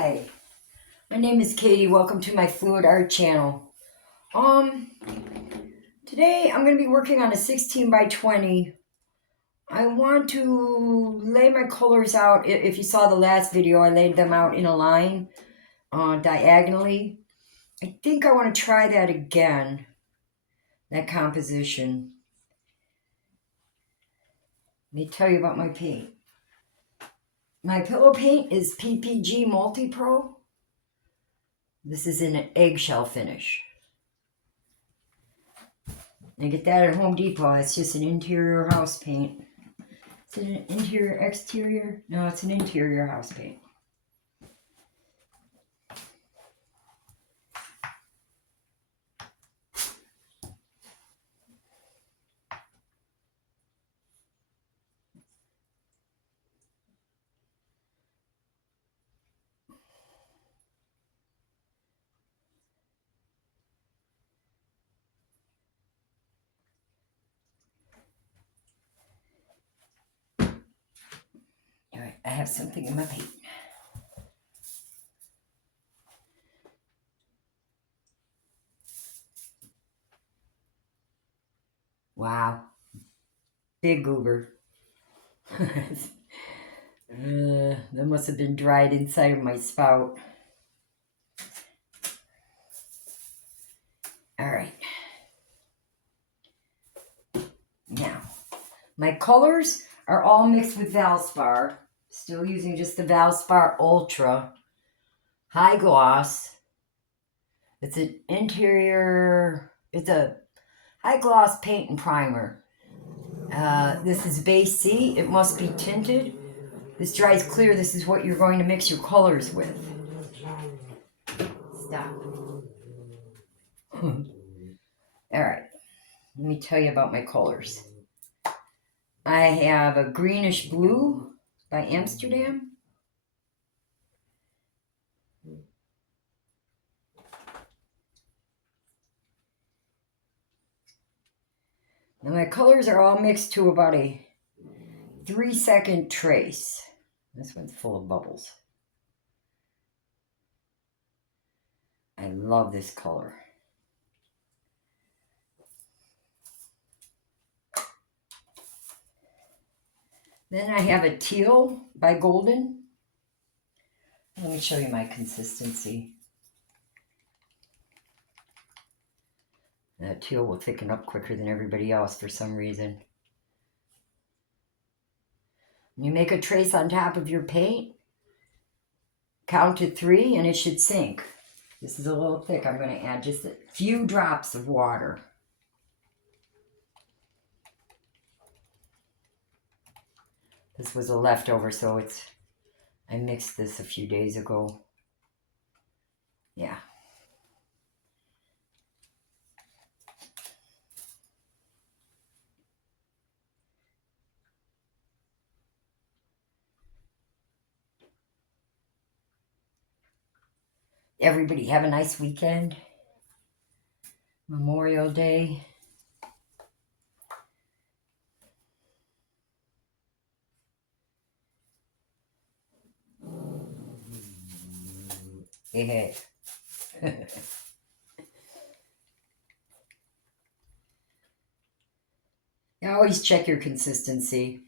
Hi, my name is Katie. Welcome to my fluid art channel. Today I'm going to be working on a 16 by 20. I want to lay my colors out. If you saw the last video, I laid them out in a line diagonally. I think I want to try that again, that composition. Let me tell you about my paint. My pillow paint is P.P.G Multi-Pro. This is in an eggshell finish. I get that at Home Depot. It's just an interior house paint. Is it an interior, exterior? No, it's an interior house paint. All right, I have something in my paint. Wow, big goober. That must have been dried inside of my spout. All right. Now, my colors are all mixed with Valspar. Still using just the Valspar Ultra. High gloss. It's an interior, it's a high gloss paint and primer. This is base C. It must be tinted. This dries clear. This is what you're going to mix your colors with. Stop. All right. Let me tell you about my colors. I have a greenish blue by Amsterdam. Now my colors are all mixed to about a 3-second trace. This one's full of bubbles. I love this color. Then I have a teal by Golden. Let me show you my consistency. That teal will thicken up quicker than everybody else for some reason. When you make a trace on top of your paint, count to 3 and it should sink. This is a little thick. I'm going to add just a few drops of water. This was a leftover, so I mixed this a few days ago. Yeah. Everybody have a nice weekend. Memorial Day. Hey, hey. You always check your consistency.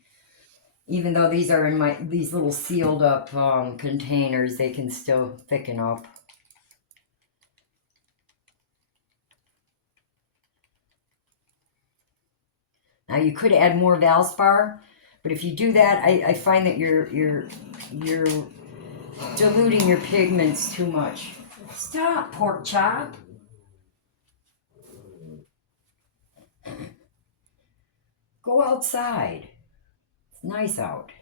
Even though these are in these little sealed up containers, they can still thicken up. Now you could add more Valspar, but if you do that, I find that you're diluting your pigments too much. Stop, pork chop. Go outside. It's nice out.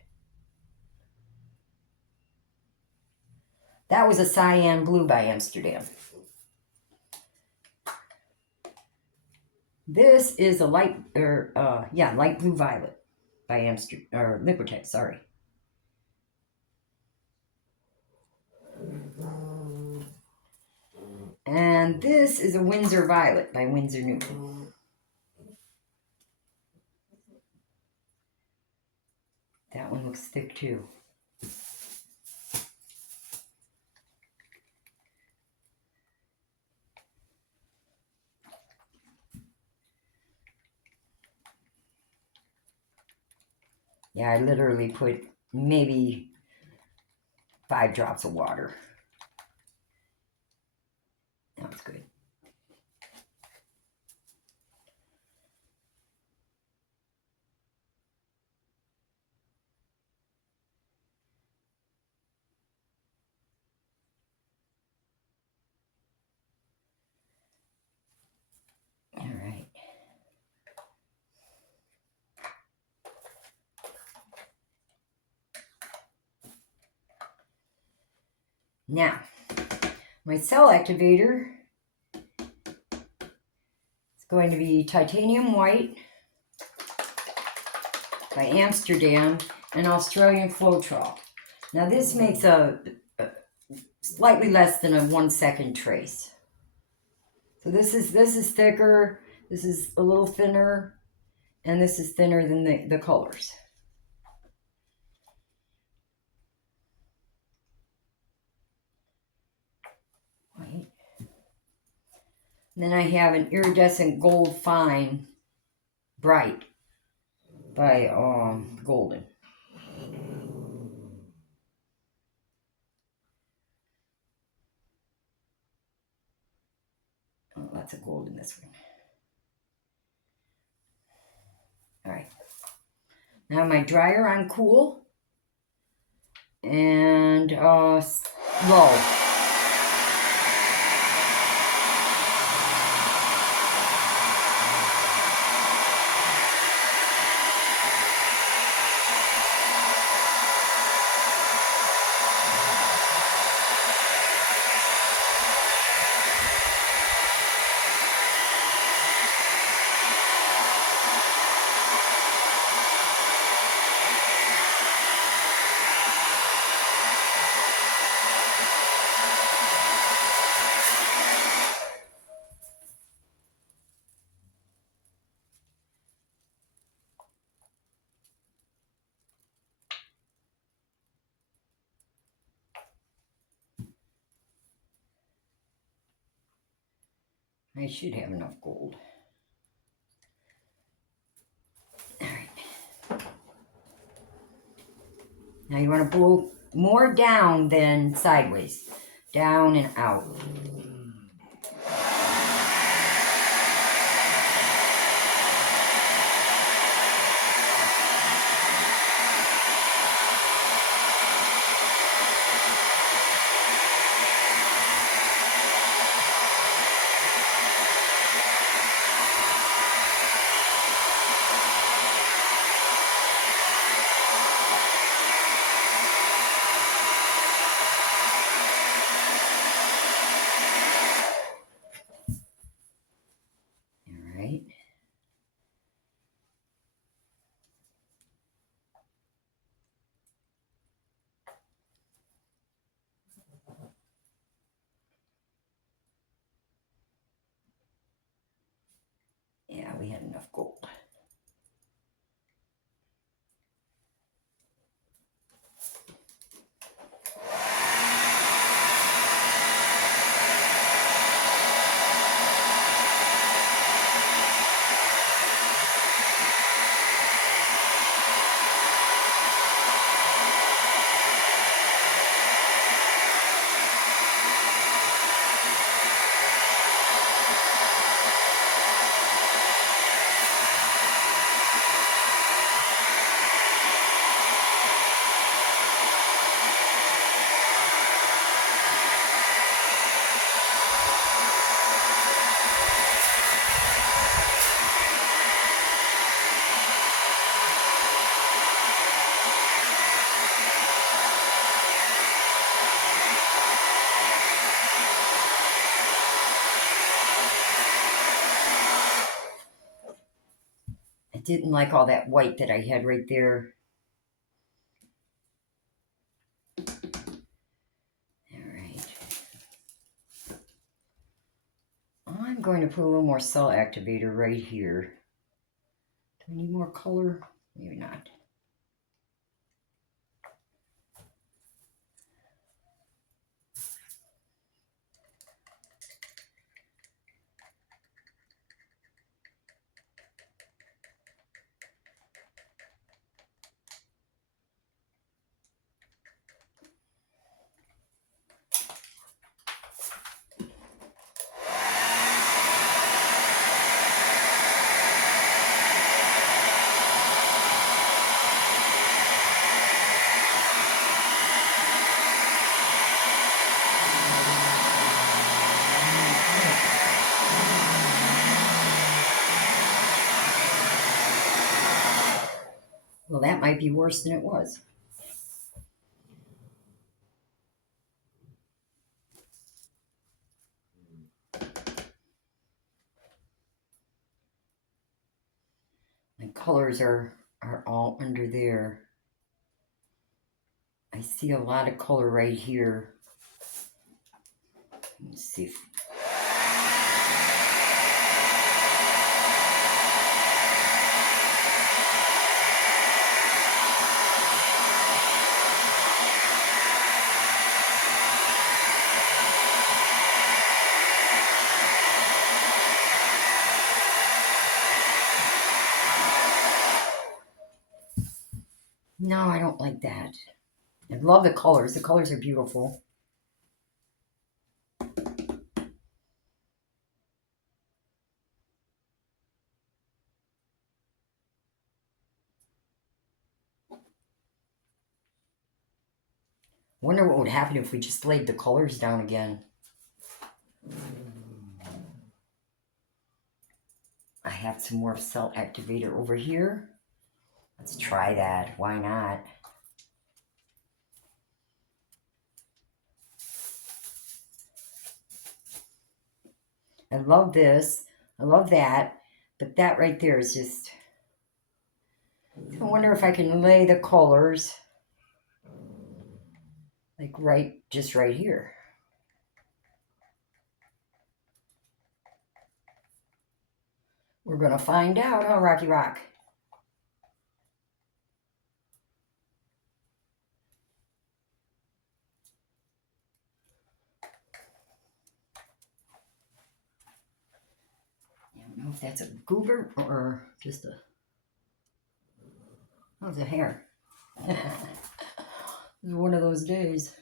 That was a Cyan blue by Amsterdam. This is a light blue violet by Amsterdam, or Liquitex, sorry. And this is a Winsor violet by Winsor Newton. That one looks thick too. Yeah, I literally put maybe 5 drops of water. That's good. All right. Now, my cell activator is going to be Titanium White by Amsterdam and Australian Floetrol. Now this makes a slightly less than a 1 second trace. So this is thicker, this is a little thinner, and this is thinner than the colors. Right. And then I have an Iridescent Gold Fine Bright by Golden. Oh, lots of gold in this one. All right. Now my dryer on cool and low. I should have enough gold. All right. Now you want to blow more down than sideways. Down and out. Yeah, we had enough gold. I didn't like all that white that I had right there. All right. I'm going to put a little more cell activator right here. Do I need more color? Maybe not. that might be worse than it was. My colors are all under there. I see a lot of color right here. Let's see if... No, I don't like that. I love the colors. The colors are beautiful. Wonder what would happen if we just laid the colors down again. I have some more cell activator over here. Let's try that. Why not? I love this. I love that. But that right there is just... I wonder if I can lay the colors like just right here. We're going to find out, huh, Rocky Rock? I don't know if that's a goober or just a... Oh, it's a hair. It's one of those days.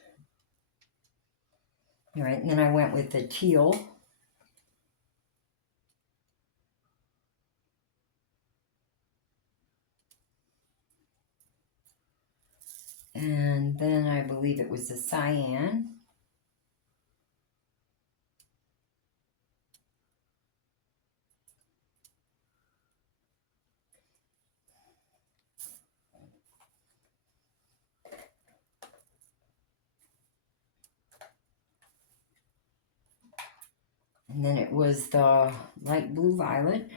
All right, and then I went with the teal. And then I believe it was the cyan. And then it was the light blue violet.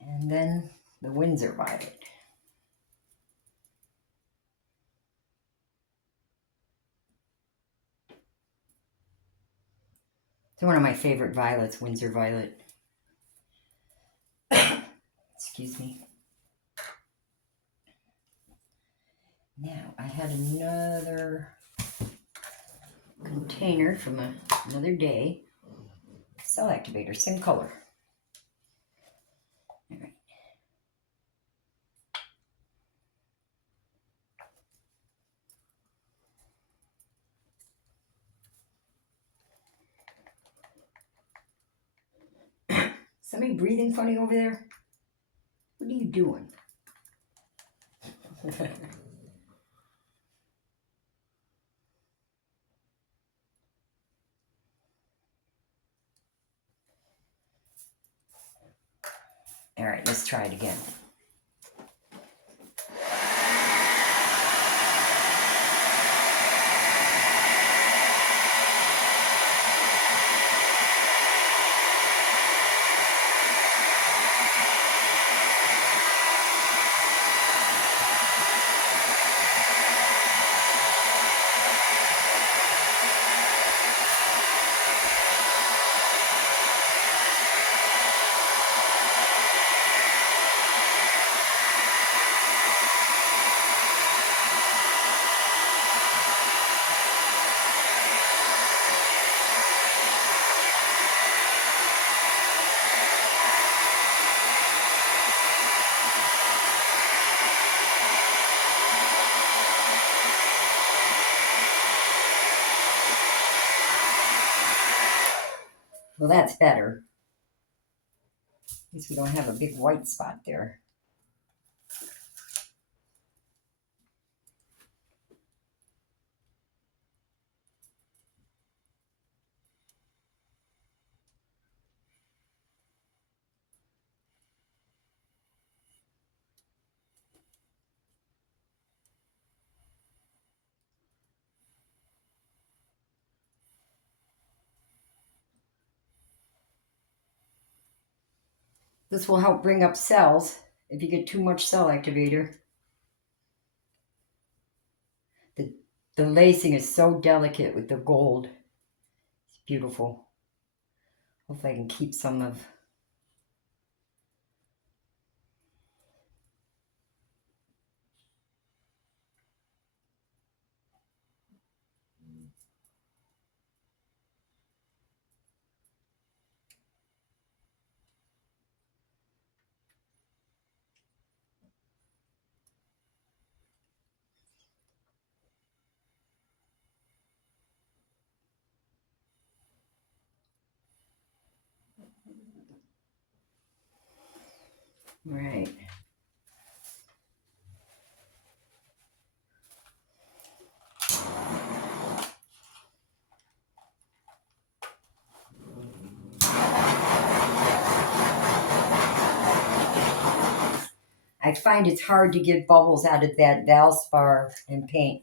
And then the Winsor violet. It's one of my favorite violets, Winsor violet. Excuse me. Now, I had another container from another day. Cell activator, same color. All right. Somebody breathing funny over there? What are you doing? All right, let's try it again. Well, that's better. At least we don't have a big white spot there. This will help bring up cells if you get too much cell activator. The lacing is so delicate with the gold. It's beautiful. Hopefully I can keep some of... Right. I find it's hard to get bubbles out of that Valspar and paint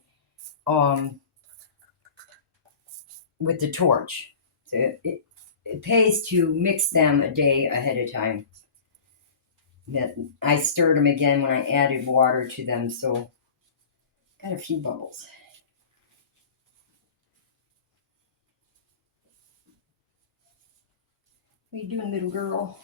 with the torch. So it pays to mix them a day ahead of time. I stirred them again when I added water to them, so got a few bubbles. What are you doing, little girl?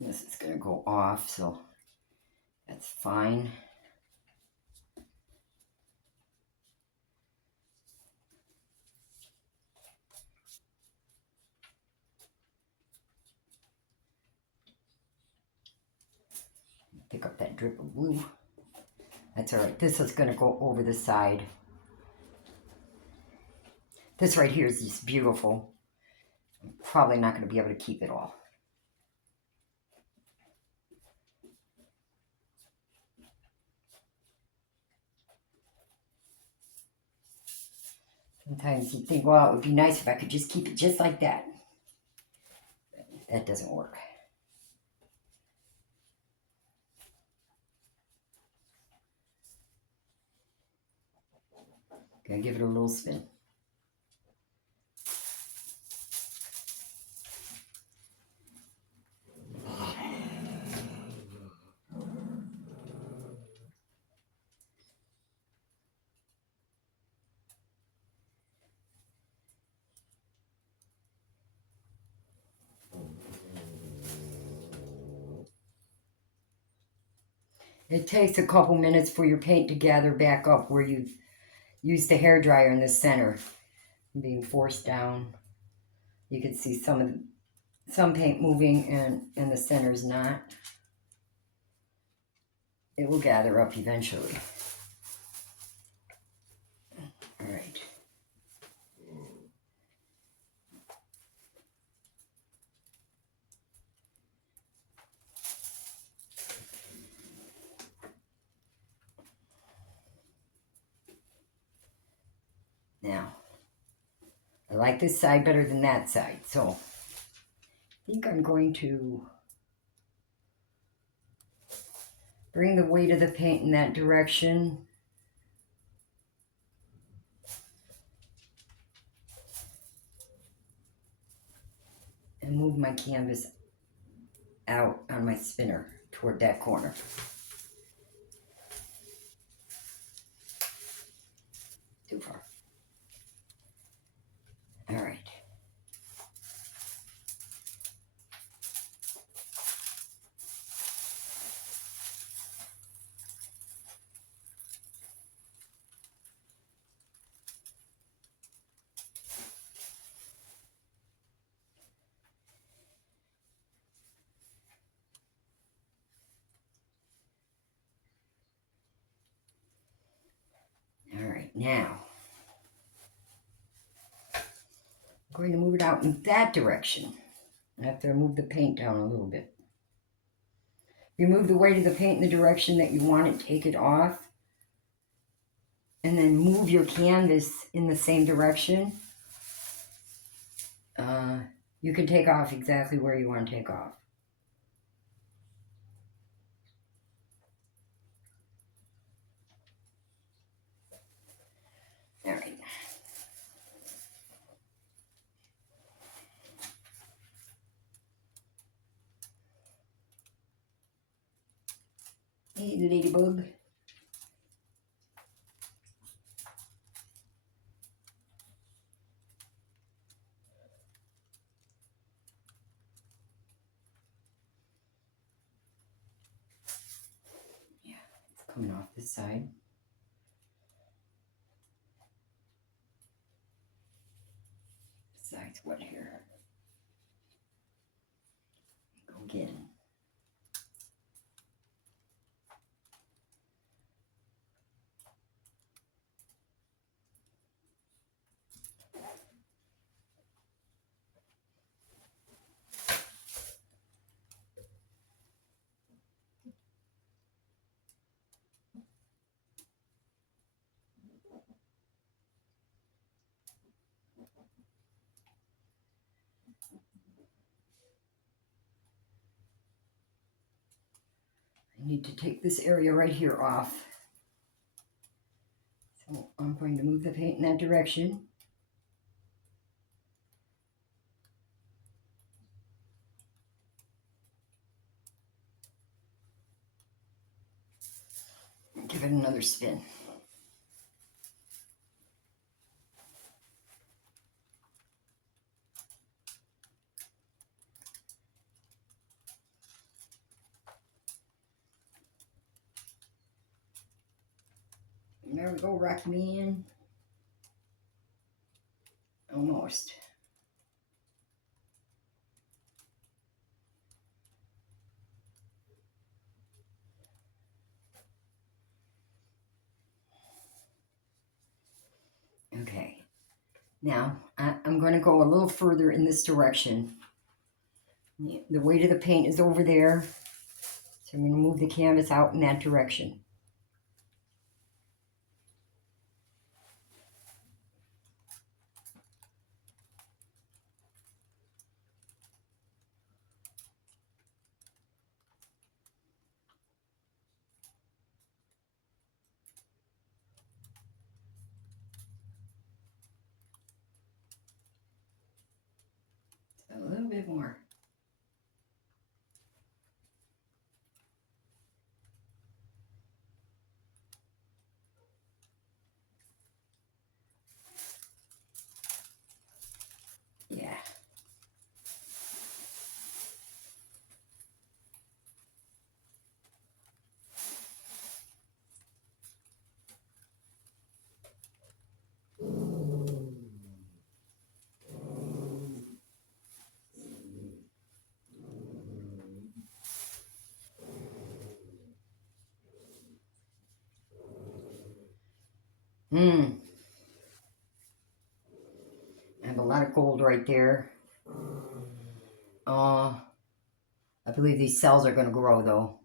This is going to go off, so that's fine. Pick up that drip of glue. That's all right. This is going to go over the side. This right here is just beautiful. I'm probably not going to be able to keep it all. Sometimes you think, well, it would be nice if I could just keep it just like that. That doesn't work. Gonna give it a little spin. It takes a couple minutes for your paint to gather back up where you've used the hairdryer in the center, being forced down. You can see some paint moving and the center's not. It will gather up eventually. All right. Now, I like this side better than that side, so I think I'm going to bring the weight of the paint in that direction. And move my canvas out on my spinner toward that corner. Too far. All right. All right, now I'm going to move it out in that direction. I have to move the paint down a little bit. If you move the weight of the paint in the direction that you want it, take it off. and then move your canvas in the same direction, you can take off exactly where you want to take off. All right. Hey, ladybug. Yeah, it's coming off this side. This side's wet here. Go again. I need to take this area right here off. So I'm going to move the paint in that direction. Give it another spin. And there we go, rock me in. Almost. Okay. Now, I'm going to go a little further in this direction. The weight of the paint is over there. So I'm going to move the canvas out in that direction. A little bit more. Yeah. I have a lot of gold right there. I believe these cells are going to grow though.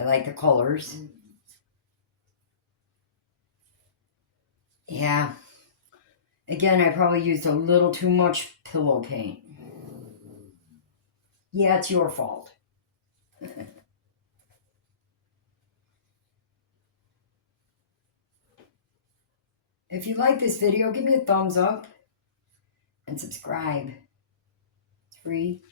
I like the colors. Yeah. Again, I probably used a little too much pillow paint. Yeah, it's your fault. If you like this video, give me a thumbs up and subscribe. It's free.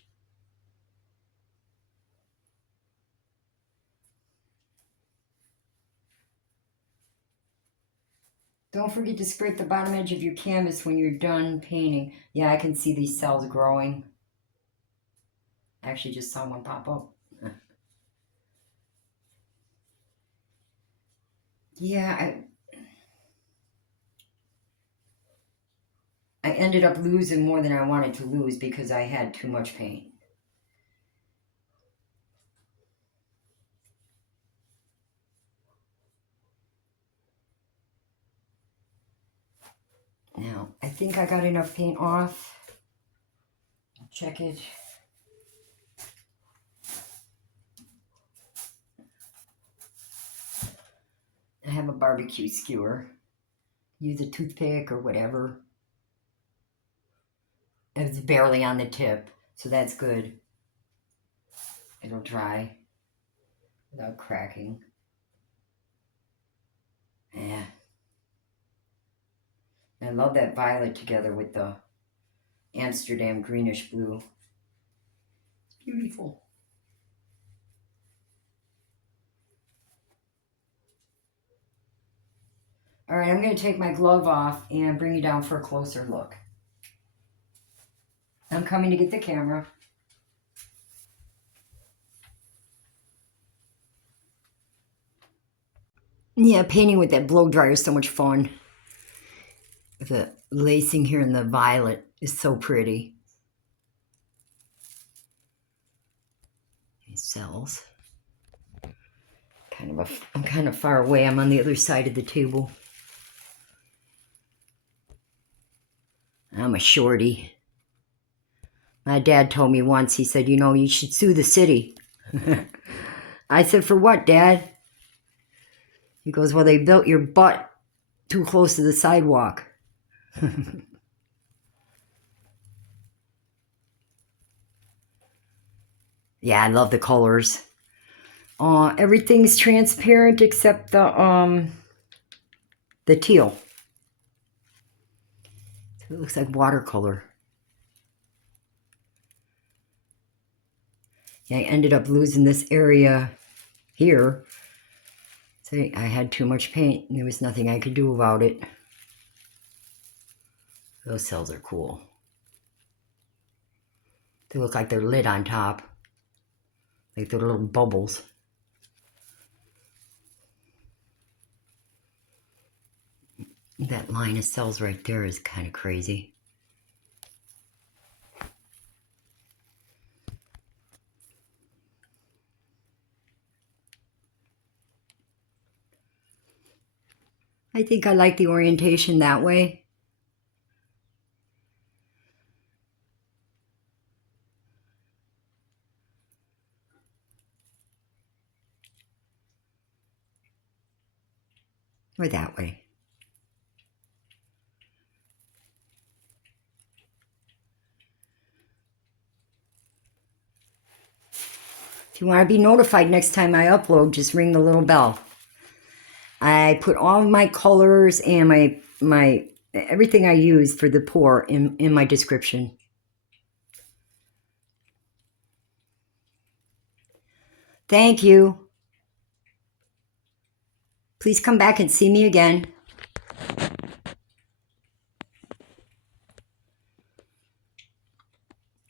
Don't forget to scrape the bottom edge of your canvas when you're done painting. Yeah, I can see these cells growing. I actually just saw one pop up. Yeah, I ended up losing more than I wanted to lose because I had too much paint. Now, I think I got enough paint off. I'll check it. I have a barbecue skewer. Use a toothpick or whatever. It's barely on the tip, so that's good. It'll dry without cracking. Yeah. I love that violet together with the Amsterdam greenish blue. It's beautiful. All right, I'm going to take my glove off and bring you down for a closer look. I'm coming to get the camera. Yeah, painting with that blow dryer is so much fun. The lacing here in the violet is so pretty. These cells. I'm kind of far away. I'm on the other side of the table. I'm a shorty. My dad told me once, he said, you know, you should sue the city. I said, for what, Dad? He goes, well, they built your butt too close to the sidewalk. Yeah, I love the colors. Everything's transparent except the teal. So it looks like watercolor. Yeah, I ended up losing this area here. So I had too much paint and there was nothing I could do about it. Those cells are cool. They look like they're lit on top. Like they're little bubbles. That line of cells right there is kind of crazy. I think I like the orientation that way. Or that way. If you want to be notified next time I upload, just ring the little bell. I put all of my colors and my everything I use for the pour in my description. Thank you. Please come back and see me again.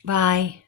Bye.